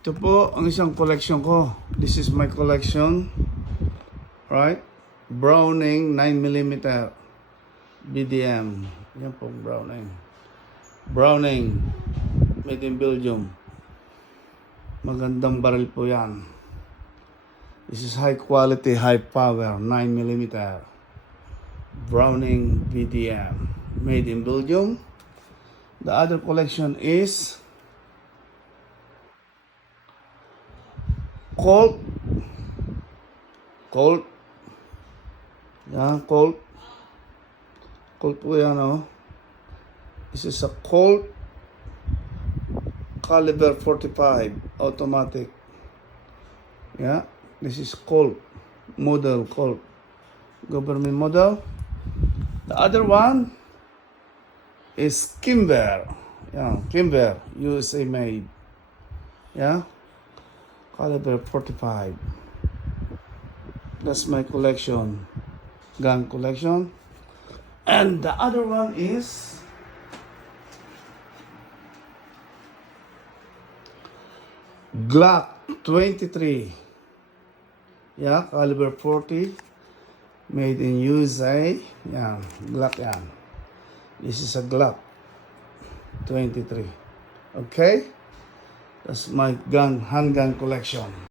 Ito po ang isang collection ko. This is my collection. Right? Browning 9mm BDM. Yan po Browning. Browning made in Belgium. Magandang baril po yan. This is high quality, high power 9mm Browning BDM made in Belgium. The other collection is Colt. Yan, Colt po yan, oh. This is a Colt caliber 45 automatic. Yeah, this is Colt model, Colt government model. The other one is Kimber. Yeah, Kimber, USA made. Yeah, caliber 45. That's my collection, gun collection. And the other one is Glock 23. Yeah, caliber 40, made in USA. Yeah, Glock yan. This is a Glock 23. Okay? That's my handgun collection.